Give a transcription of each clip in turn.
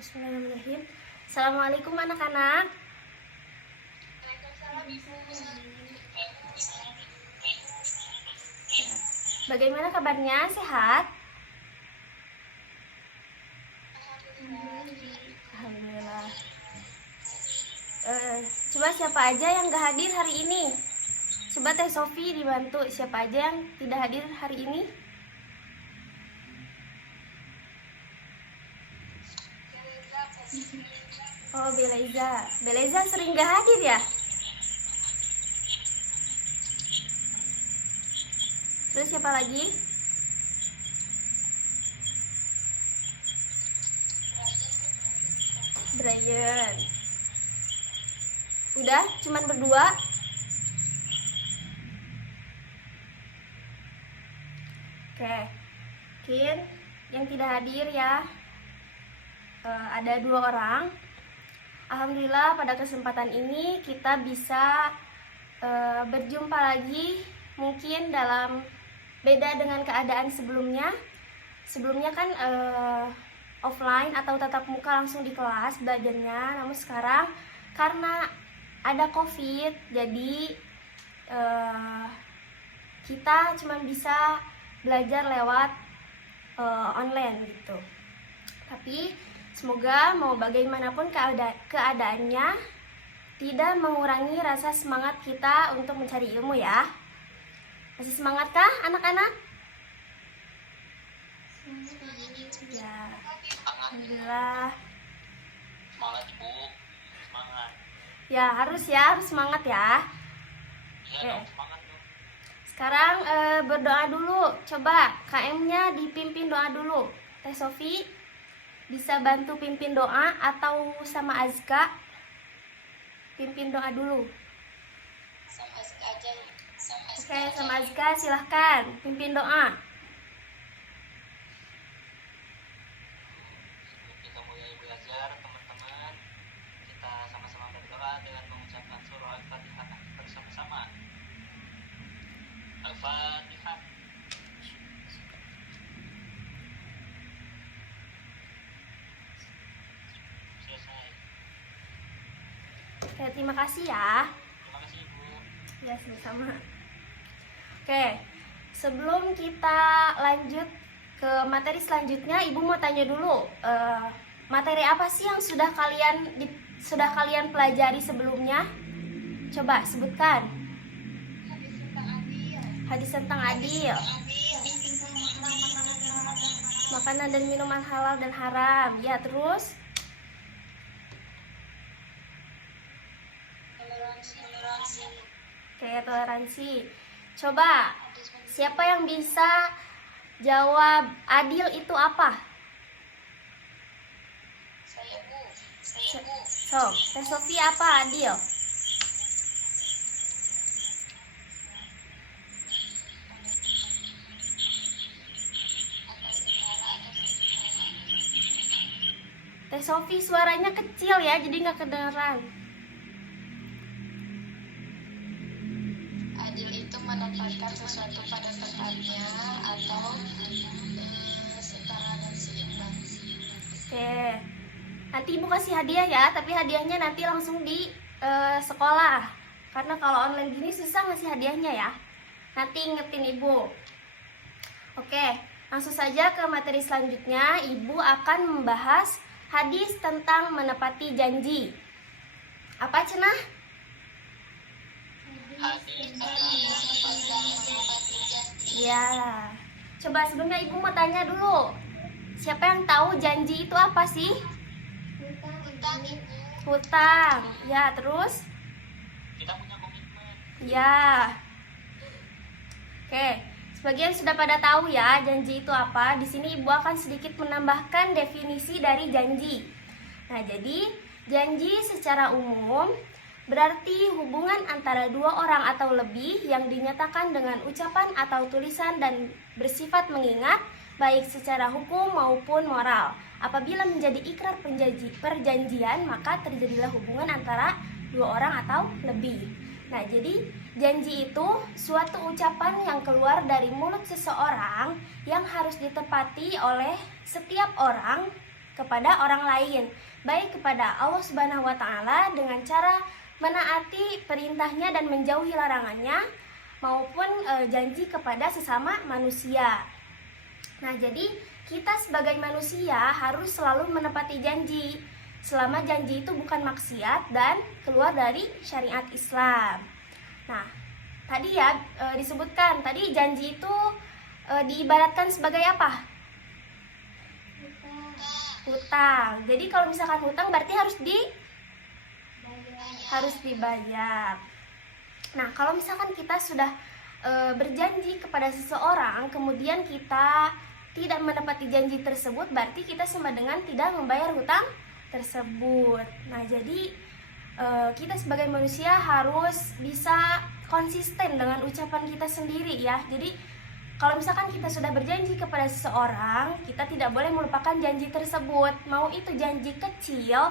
Bismillahirrahmanirrahim. Assalamualaikum anak-anak. Bagaimana kabarnya? Sehat? Alhamdulillah. Coba siapa aja yang gak hadir hari ini? Coba Teh Sofi dibantu. Siapa aja yang tidak hadir hari ini? Oh, Beleza. Beleza sering gak hadir ya? Terus siapa lagi? Brian. Udah? Cuman berdua? Oke. Mungkin yang tidak hadir ya, ada 2 orang. Alhamdulillah pada kesempatan ini kita bisa berjumpa lagi, mungkin dalam beda dengan keadaan sebelumnya. Sebelumnya kan offline atau tatap muka langsung di kelas belajarnya, namun sekarang karena ada COVID, jadi kita cuma bisa belajar lewat online gitu. Tapi semoga mau bagaimanapun keadaannya tidak mengurangi rasa semangat kita untuk mencari ilmu ya. Masih semangatkah anak-anak? Ya, alhamdulillah. Semangat Bu, semangat. Ya harus semangat ya. Iya dong, semangat dong. Sekarang berdoa dulu. Coba KM-nya dipimpin doa dulu. Teh Sofi bisa bantu pimpin doa atau sama Azka pimpin doa dulu. Sama Azka aja. Oke, sama Azka silahkan pimpin doa. Sebelum kita mulai belajar, teman-teman, kita sama-sama berdoa dengan mengucapkan surah Al-Fatihah bersama-sama. Al-Fatihah. Selesai. Oke, terima kasih ya. Terima kasih Ibu. Ya, sama-sama. Oke, sebelum kita lanjut ke materi selanjutnya, Ibu mau tanya dulu, materi apa sih yang sudah kalian pelajari sebelumnya? Coba sebutkan. Hadis tentang adil. Makanan dan minuman halal dan haram. Ya, terus? Oke, toleransi. Coba, siapa yang bisa jawab adil itu apa? Saya Bu. So, Teh Sofi apa adil? Teh Sofi suaranya kecil ya, jadi nggak kedengeran. Adil itu menempatkan sesuatu pada tempatnya atau setara dan seimbang. Oke, nanti Ibu kasih hadiah ya, tapi hadiahnya nanti langsung di sekolah. Karena kalau online gini susah ngasih hadiahnya ya. Nanti ingetin Ibu. Oke, langsung saja ke materi selanjutnya. Ibu akan membahas hadis tentang menepati janji. Apa cenah? Hadis Ya. Coba sebelumnya Ibu mau tanya dulu. Siapa yang tahu janji itu apa sih? Hutang. Ya, terus? kita punya komitmen. Ya. Oke, sebagian sudah pada tahu ya janji itu apa. Di sini Ibu akan sedikit menambahkan definisi dari janji. Nah, jadi janji secara umum berarti hubungan antara 2 orang atau lebih yang dinyatakan dengan ucapan atau tulisan dan bersifat mengingat, baik secara hukum maupun moral. Apabila menjadi ikrar perjanjian, maka terjadilah hubungan antara 2 orang atau lebih. Nah, jadi janji itu suatu ucapan yang keluar dari mulut seseorang yang harus ditepati oleh setiap orang kepada orang lain, baik kepada Allah Subhanahu wa taala dengan cara menaati perintahnya dan menjauhi larangannya, maupun janji kepada sesama manusia. Nah, jadi kita sebagai manusia harus selalu menepati janji selama janji itu bukan maksiat dan keluar dari syariat Islam. Nah, tadi ya disebutkan tadi janji itu diibaratkan sebagai apa? Hutang. Jadi kalau misalkan hutang berarti harus dibayar. Nah, kalau misalkan kita sudah berjanji kepada seseorang, kemudian kita tidak menepati janji tersebut, berarti kita sama dengan tidak membayar hutang tersebut. Nah, jadi kita sebagai manusia harus bisa konsisten dengan ucapan kita sendiri ya. Jadi kalau misalkan kita sudah berjanji kepada seseorang, kita tidak boleh melupakan janji tersebut, mau itu janji kecil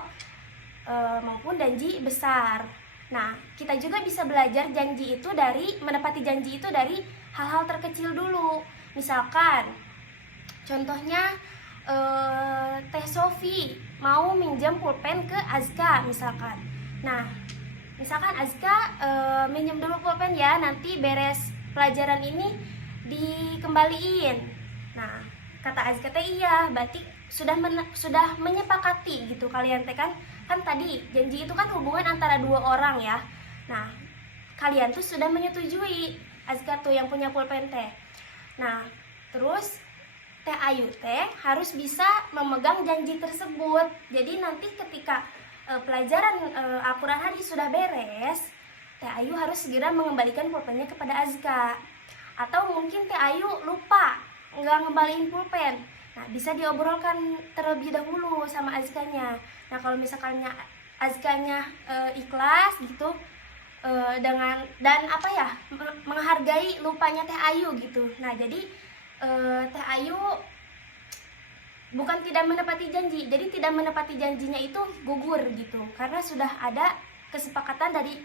maupun janji besar. Nah, kita juga bisa belajar menepati janji itu dari hal-hal terkecil dulu. Misalkan, contohnya Teh Sofi mau minjem pulpen ke Azka misalkan. Nah, misalkan Azka minjem dulu pulpen ya, nanti beres pelajaran ini dikembaliin. Nah, kata Azka teh iya, berarti sudah menyepakati gitu kalian teh kan tadi janji itu kan hubungan antara dua orang ya. Nah, kalian tuh sudah menyetujui Azka tuh yang punya pulpen teh. Nah, terus Teh Ayu teh harus bisa memegang janji tersebut. Jadi nanti ketika pelajaran Al-Quran hadis sudah beres, Teh Ayu harus segera mengembalikan pulpennya kepada Azka. Atau mungkin Teh Ayu lupa nggak ngembaliin pulpen. Nah, bisa diobrolkan terlebih dahulu sama Azkanya. Nah, kalau misalkan Azkanya ikhlas gitu dan menghargai lupanya Teh Ayu gitu. Nah, jadi Teh Ayu bukan tidak menepati janji, jadi tidak menepati janjinya itu gugur gitu, karena sudah ada kesepakatan dari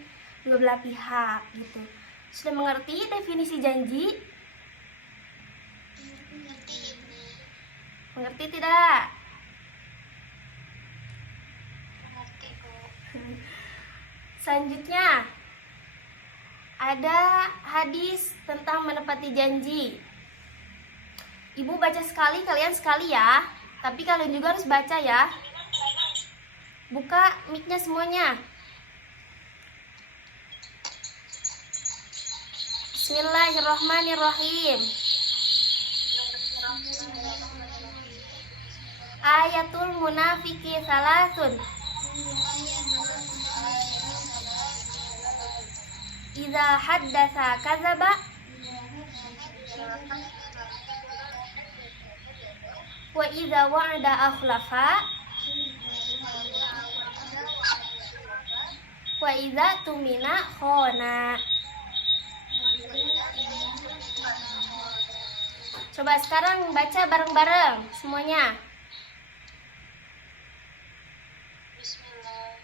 dua belah pihak gitu. Sudah mengerti definisi janji? Mengerti tidak? Mengerti, Bu. Selanjutnya ada hadis tentang menepati janji. Ibu baca sekali, kalian sekali ya. Tapi kalian juga harus baca ya. Buka mic-nya semuanya. Bismillahirrahmanirrahim. Ayatul munafiki salasun. Idza haddatsa kadzaba wa idza wa'ada akhlafa wa idza tumina khona. Coba sekarang baca bareng-bareng semuanya.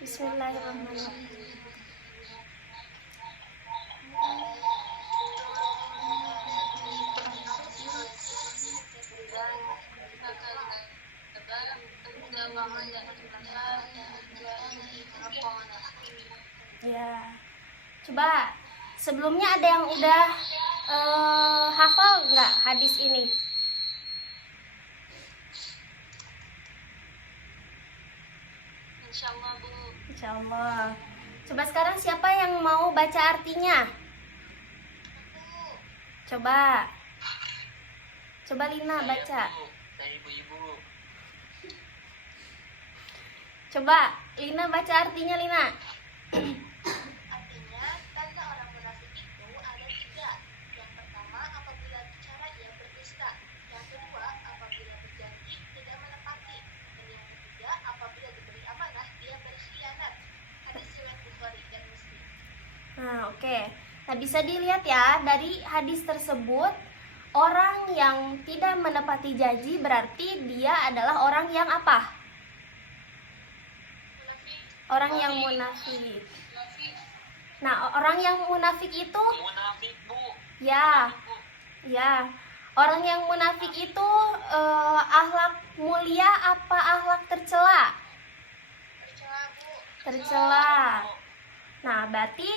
Bismillahirrahmanirrahim. Ya, coba sebelumnya ada yang udah hafal nggak hadis ini? Insyaallah, Bu. Insyaallah. Coba sekarang siapa yang mau baca artinya? Coba Lina baca. Saya ibu-ibu. Coba Lina baca artinya, Lina. Artinya, tanda orang munafik itu ada 3. Yang pertama, apabila bicara ia berdusta. Yang kedua, apabila berjanji tidak menepati. Dan yang ketiga, apabila diberi amanah dia berkhianat. Hadis riwayat Bukhari dan Muslim. Nah, oke. Nah, bisa dilihat ya dari hadis tersebut, orang yang tidak menepati janji berarti dia adalah orang yang apa? Orang yang munafik. Nah, orang yang munafik itu Munafik, Bu. ya. Orang yang munafik itu akhlak mulia apa akhlak tercela? Tercela, Bu. Tercela. Nah, berarti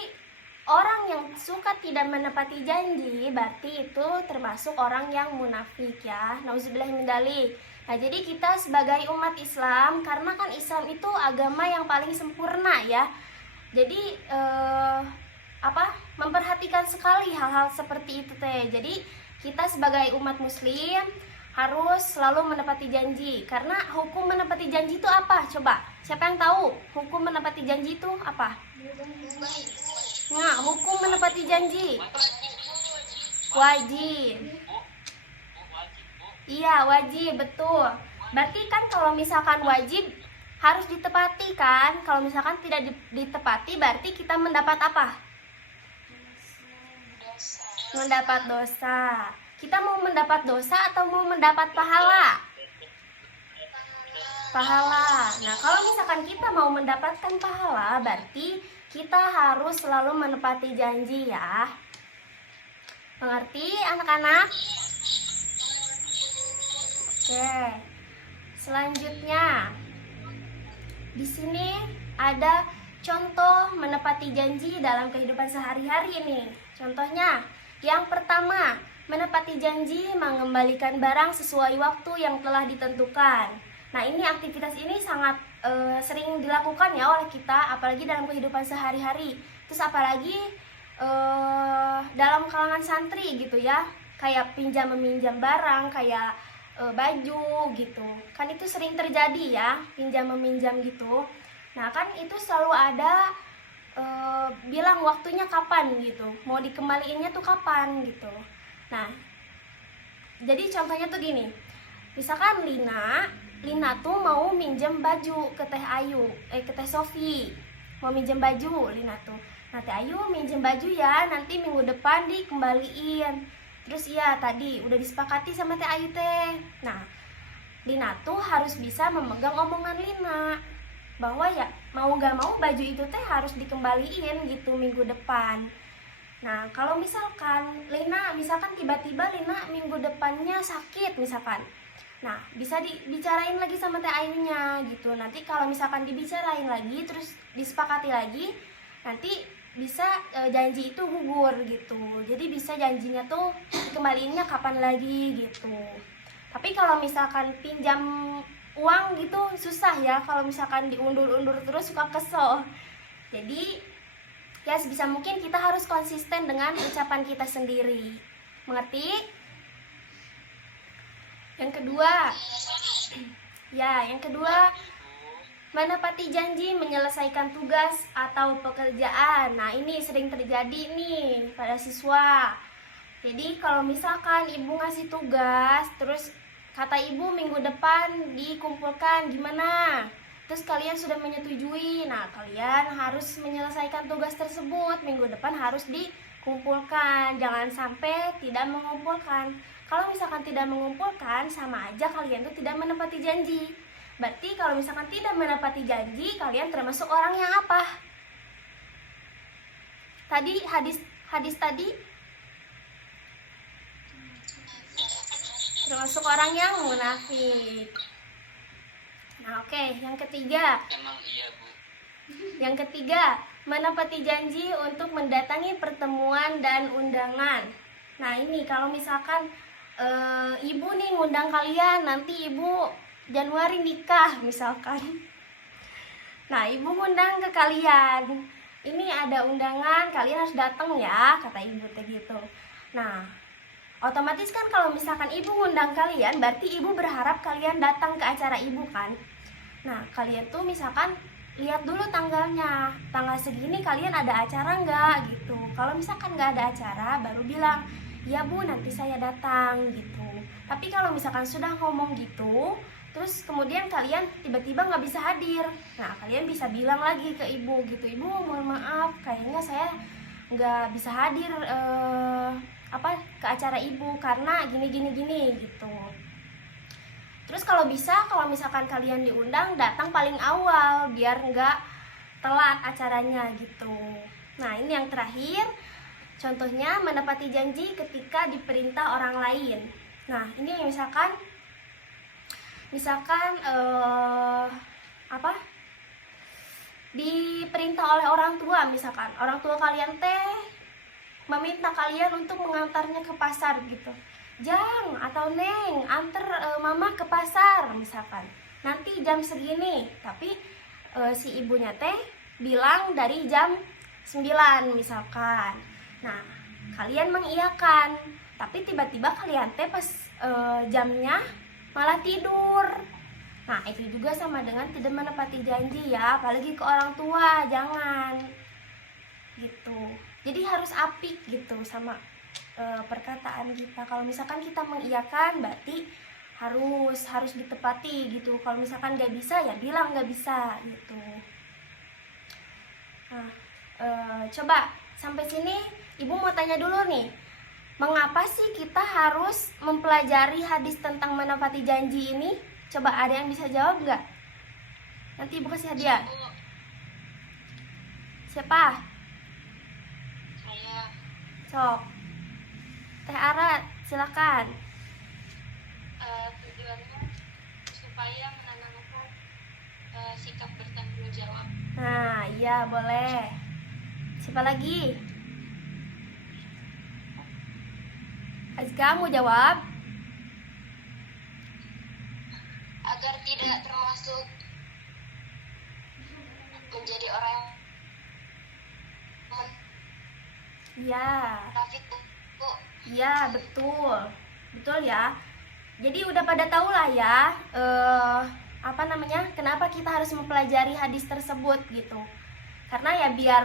orang yang suka tidak menepati janji berarti itu termasuk orang yang munafik ya. Nauzubillah min dzalik. Nah, jadi kita sebagai umat Islam, karena kan Islam itu agama yang paling sempurna ya. Jadi memperhatikan sekali hal-hal seperti itu teh. Jadi kita sebagai umat muslim harus selalu menepati janji. Karena hukum menepati janji itu apa? Coba, siapa yang tahu hukum menepati janji itu apa? Nah, hukum menepati janji wajib. Wajib, Bu. Iya, wajib, betul. Berarti kan kalau misalkan wajib harus ditepati kan? Kalau misalkan tidak ditepati berarti kita mendapat apa? Mendapat dosa. Kita mau mendapat dosa atau mau mendapat pahala? Pahala. Nah, kalau misalkan kita mau mendapatkan pahala, berarti kita harus selalu menepati janji ya. Mengerti anak-anak? Oke. Selanjutnya, di sini ada contoh menepati janji dalam kehidupan sehari-hari nih. Contohnya, yang pertama, menepati janji mengembalikan barang sesuai waktu yang telah ditentukan. Nah, ini aktivitas ini sangat sering dilakukan ya oleh kita, apalagi dalam kehidupan sehari-hari. Terus apalagi dalam kalangan santri gitu ya, kayak pinjam meminjam barang, kayak baju gitu. Kan itu sering terjadi ya, pinjam meminjam gitu. Nah, kan itu selalu ada bilang waktunya kapan gitu, mau dikembaliinnya tuh kapan gitu. Nah, jadi contohnya tuh gini, misalkan Lina tuh mau minjem baju ke Teh Ayu, ke Teh Sofi, mau minjem baju Lina tuh. Nah, Teh Ayu minjem baju ya, nanti minggu depan dikembaliin. Terus ya tadi udah disepakati sama Teh Ayu teh. Nah, Lina tuh harus bisa memegang omongan Lina bahwa ya mau gak mau baju itu teh harus dikembaliin gitu minggu depan. Nah, kalau misalkan tiba-tiba Lina minggu depannya sakit misalkan, nah bisa dibicarain lagi sama Teh Ayunya gitu. Nanti kalau misalkan dibicarain lagi terus disepakati lagi, nanti bisa janji itu gugur gitu. Jadi bisa janjinya tuh dikembaliinnya kapan lagi gitu. Tapi kalau misalkan pinjam uang gitu susah ya, kalau misalkan diundur-undur terus suka kesel. Jadi ya sebisa mungkin kita harus konsisten dengan ucapan kita sendiri. Mengerti? Yang kedua, menepati janji menyelesaikan tugas atau pekerjaan. Nah, ini sering terjadi nih pada siswa. Jadi kalau misalkan ibu ngasih tugas, terus kata ibu minggu depan dikumpulkan, gimana? Terus kalian sudah menyetujui, nah kalian harus menyelesaikan tugas tersebut, minggu depan harus dikumpulkan. Jangan sampai tidak mengumpulkan. Kalau misalkan tidak mengumpulkan, sama aja kalian tuh tidak menepati janji. Berarti kalau misalkan tidak menepati janji, kalian termasuk orang yang apa? Tadi hadis tadi termasuk orang yang munafik. Nah, oke, yang ketiga. Emang iya, Bu. Yang ketiga, menepati janji untuk mendatangi pertemuan dan undangan. Nah, ini kalau misalkan ibu nih ngundang kalian, nanti ibu Januari nikah misalkan. Nah, ibu ngundang ke kalian. Ini ada undangan, kalian harus datang ya, kata ibu teh gitu. Nah, otomatis kan kalau misalkan ibu ngundang kalian, berarti ibu berharap kalian datang ke acara ibu kan. Nah, kalian tuh misalkan lihat dulu tanggalnya, tanggal segini kalian ada acara nggak gitu. Kalau misalkan nggak ada acara, baru bilang, ya bu nanti saya datang gitu. Tapi kalau misalkan sudah ngomong gitu, terus kemudian kalian tiba-tiba nggak bisa hadir, nah kalian bisa bilang lagi ke ibu gitu, ibu mohon maaf, kayaknya saya nggak bisa hadir ke acara ibu karena gini gitu. Terus kalau misalkan kalian diundang, datang paling awal biar nggak telat acaranya gitu. Nah, ini yang terakhir, contohnya menepati janji ketika diperintah orang lain. Nah, ini yang misalkan misalkan apa diperintah oleh orang tua, misalkan orang tua kalian teh meminta kalian untuk mengantarnya ke pasar gitu. Jang atau Neng, antar mama ke pasar misalkan. Nanti jam segini, tapi si ibunya teh bilang dari jam 9 misalkan. Nah, kalian mengiyakan, tapi tiba-tiba kalian teh pas jamnya malah tidur. Nah, itu juga sama dengan tidak menepati janji ya, apalagi ke orang tua, jangan gitu. Jadi harus apik gitu sama perkataan kita. Kalau misalkan kita mengiyakan, berarti harus ditepati gitu. Kalau misalkan nggak bisa, ya bilang nggak bisa gitu. Nah, coba sampai sini ibu mau tanya dulu nih, mengapa sih kita harus mempelajari hadis tentang menepati janji ini? Coba ada yang bisa jawab nggak? Nanti ibu kasih hadiah. Siapa? Saya Sok. Teh Ara, silakan. tujuannya supaya menanamkan sikap bertanggung jawab. Nah, iya boleh. Siapa lagi? Azka mau jawab? Agar tidak termasuk menjadi orang Iya. munafik, Bu. Iya, betul. Betul ya. Jadi udah pada tahu lah ya, kenapa kita harus mempelajari hadis tersebut gitu. Karena ya biar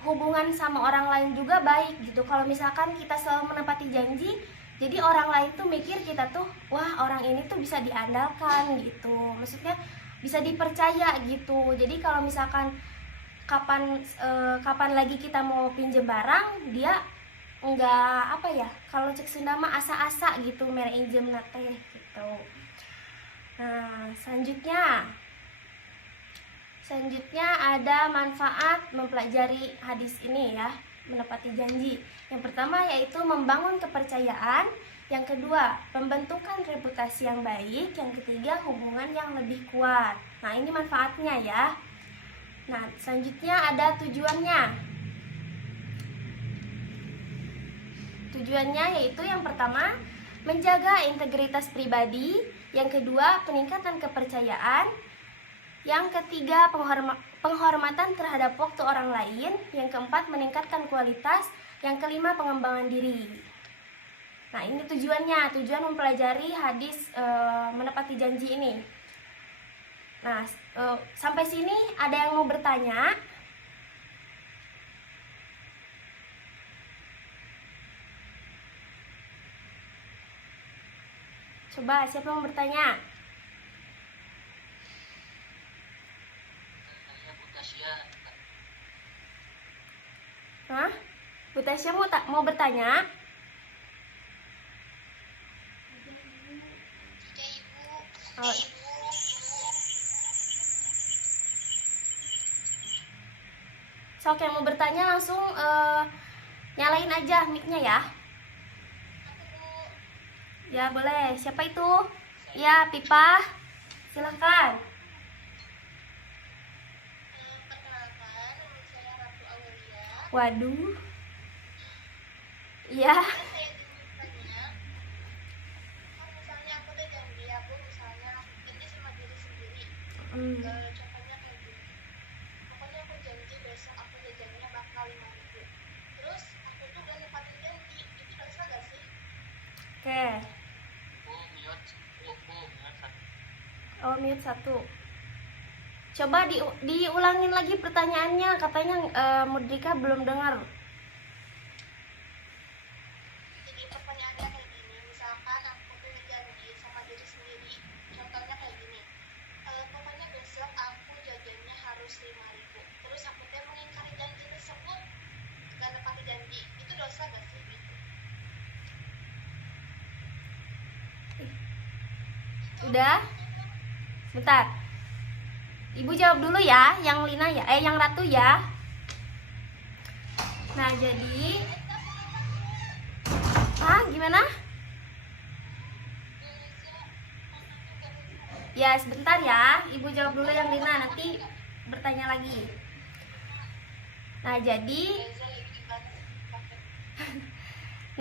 hubungan sama orang lain juga baik gitu. Kalau misalkan kita selalu menepati janji, jadi orang lain tuh mikir kita tuh, wah orang ini tuh bisa diandalkan gitu. Maksudnya bisa dipercaya gitu. Jadi kalau misalkan kapan lagi kita mau pinjem barang, dia enggak kalau cek Sunda mah asa-asa gitu mere injem teh gitu. Nah, selanjutnya ada manfaat mempelajari hadis ini ya, menepati janji. Yang pertama yaitu membangun kepercayaan, yang kedua pembentukan reputasi yang baik, yang ketiga hubungan yang lebih kuat. Nah, ini manfaatnya ya. Nah, selanjutnya ada tujuannya. Tujuannya yaitu yang pertama, menjaga integritas pribadi, yang kedua, peningkatan kepercayaan, yang ketiga, penghormatan terhadap waktu orang lain, yang keempat, meningkatkan kualitas, yang kelima, pengembangan diri. Nah, ini tujuannya, tujuan mempelajari hadis menepati janji ini. Nah, sampai sini ada yang mau bertanya? Coba, siapa yang mau bertanya? Saya Bu Tasya. Hah? Bu Tasya mau bertanya? Oke, Ibu. Oh, sok yang mau bertanya langsung nyalain aja mic-nya ya. Ya boleh. Siapa itu? Ya, Pipa. Silakan. Perkenalkan, nama saya Ratu Aurelia. Waduh. Ya. Saya ingin bertanya, kan misalnya aku udah janji, aku misalnya janji sama diri sendiri. Contohnya kayak gini. Pokoknya aku janji besok aku jajannya bakal 5.000. Terus aku tuh gak nepatin janji, itu dosa gak sih? Oke. Bu, mute satu. Oh, mute satu. Coba diulangin lagi pertanyaannya. Katanya Mudrika belum dengar. Jadi pertanyaannya kayak gini, misalkan aku tuh janji sama diri sendiri. Contohnya kayak gini. Pokoknya besok aku jajannya harus 5.000. Terus aku teh mengingkari janji tersebut, gak nepati janji. Itu dosa gak sih? Gitu. Udah? Bentar. Ibu jawab dulu ya, yang Lina ya, yang Ratu ya. Nah, jadi gimana? Ya, sebentar ya. Ibu jawab dulu yang Lina, nanti bertanya lagi. Nah,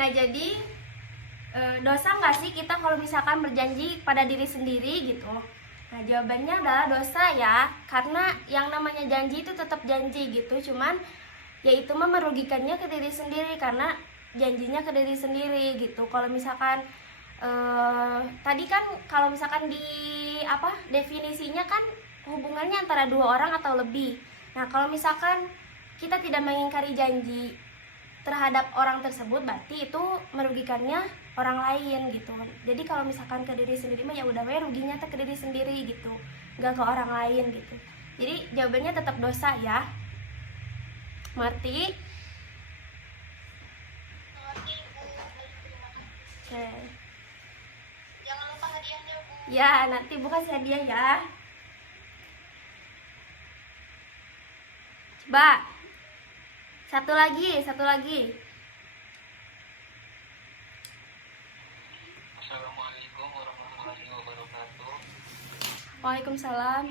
jadi dosa nggak sih kita kalau misalkan berjanji pada diri sendiri gitu? Nah, jawabannya adalah dosa ya, karena yang namanya janji itu tetap janji gitu, cuman ya itu mah merugikannya ke diri sendiri karena janjinya ke diri sendiri gitu. Kalau misalkan tadi kan kalau misalkan di definisinya kan hubungannya antara dua orang atau lebih. Nah, kalau misalkan kita tidak mengingkari janji terhadap orang tersebut, berarti itu merugikannya orang lain gitu. Jadi kalau misalkan ke diri sendiri mah ya udah we ruginya ke diri sendiri gitu, nggak ke orang lain gitu. Jadi jawabannya tetap dosa ya. Mengerti? Mengerti, Bu. Baik, terima kasih. Oke. Jangan lupa hadiahnya, Bu. Ya, nanti Bu kasih hadiah ya. Coba. Satu lagi. Assalamualaikum warahmatullahi wabarakatuh. Waalaikumsalam.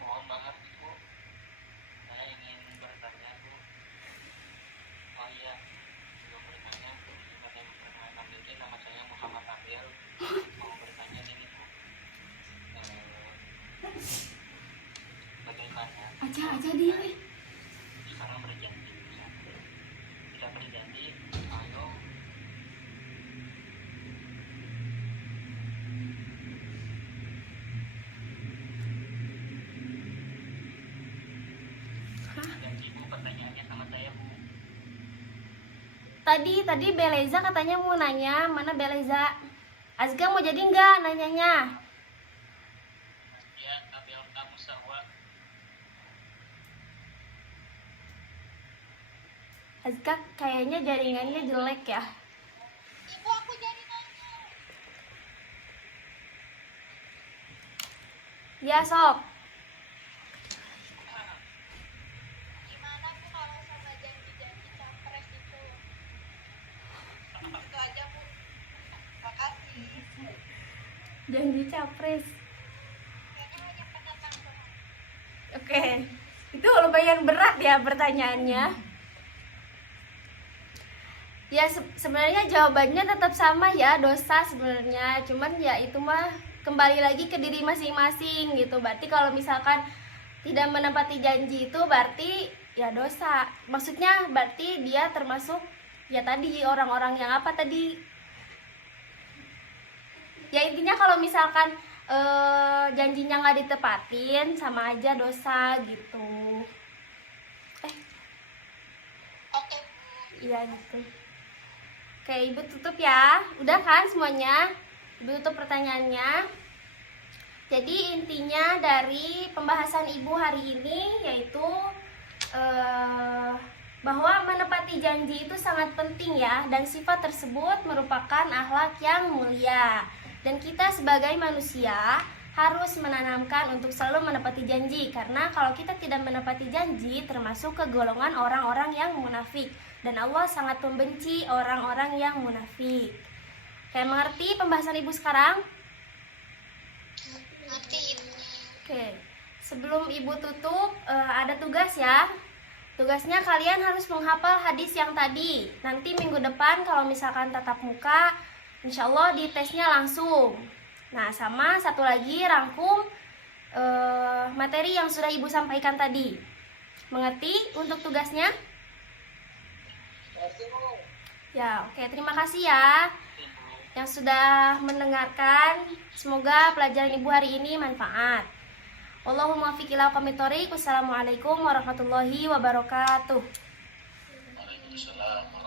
Mohon maaf Ibu, saya ingin bertanya Bu. Oh iya, sebelum bertanya, sebagai perkenalkan diri, nama saya Muhammad Abil. Mau bertanya ini Bu, bagaimana Aja dia. sekarang berjanji kita berjanji, ayo dan Ibu pertanyaannya sama saya Bu. Tadi Beleza katanya mau nanya, mana Beleza? Azga mau jadi nggak nanyanya? Ya, Abil kamu sawa. Azka kayaknya jaringannya jelek ya. Ibu, aku jadi nanya. Ya sok. Gimana Bu kalau sama janji-janji capres itu? Itu aja, Bu. Makasih. Janji capres. Kayaknya hanya penenang doang. Oke. Itu lumayan berat ya pertanyaannya. Ya sebenarnya jawabannya tetap sama ya, dosa sebenarnya. Cuman ya itu mah kembali lagi ke diri masing-masing gitu. Berarti kalau misalkan tidak menepati janji itu berarti ya dosa. Maksudnya berarti dia termasuk ya tadi orang-orang yang apa tadi? Ya intinya kalau misalkan janjinya nggak ditepatin sama aja dosa gitu. Oke, Bu. Iya gitu. Oke, Ibu tutup ya. Udah kan semuanya? Ibu tutup pertanyaannya. Jadi intinya dari pembahasan Ibu hari ini yaitu bahwa menepati janji itu sangat penting ya, dan sifat tersebut merupakan akhlak yang mulia. Dan kita sebagai manusia harus menanamkan untuk selalu menepati janji, karena kalau kita tidak menepati janji termasuk ke golongan orang-orang yang munafik, dan Allah sangat membenci orang-orang yang munafik. Kayak mengerti pembahasan Ibu sekarang? Ngerti, Ibu. Oke, sebelum Ibu tutup ada tugas ya. Tugasnya kalian harus menghafal hadis yang tadi. Nanti minggu depan kalau misalkan tatap muka, insya Allah di tesnya langsung. Nah, sama satu lagi rangkum materi yang sudah Ibu sampaikan tadi. Mengerti untuk tugasnya? Ya, oke. Terima kasih ya yang sudah mendengarkan. Semoga pelajaran Ibu hari ini manfaat. Allahumma fiq ila aqwamit thoriq. Wassalamualaikum warahmatullahi wabarakatuh. Waalaikumsalam.